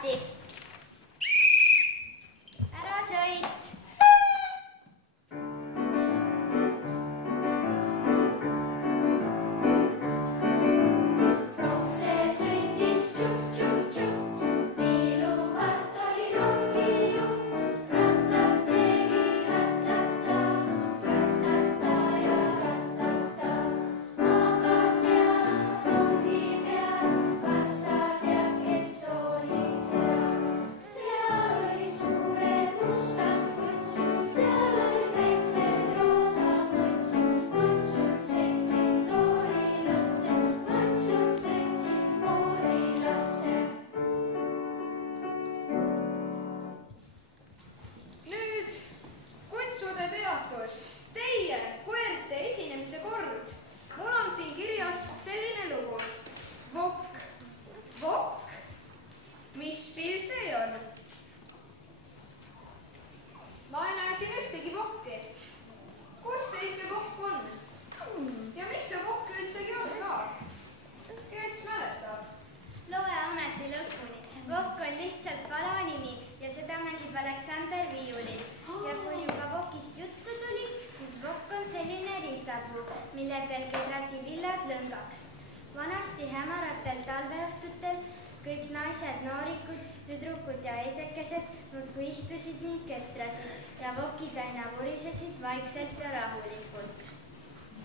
tagasi. Ära sõit. Teie koerte esinemise kord. Mul on siin kirjas selline lugu. Vokk, vokk, mis piir see on? Ma ei näe siin ühtegi vokki. Kus teil see vokk on? Ja mis see vokk üldsegi on ka? Kes mäletab? Loe ameti lõpuni. Vokk on lihtsalt palanimi ja seda mängib Aleksander viiulil. Ja kui juba vokist juttu tuli, siis vokk on selline riistapuu, mille peal kedrati villad lõngaks. Vanasti hämaratel talveõhtutel kõik naised, noorikud, tüdrukud ja eidekesed muudkui istusid ning ketrasid ja vokid aina vurisesid vaikselt ja rahulikult.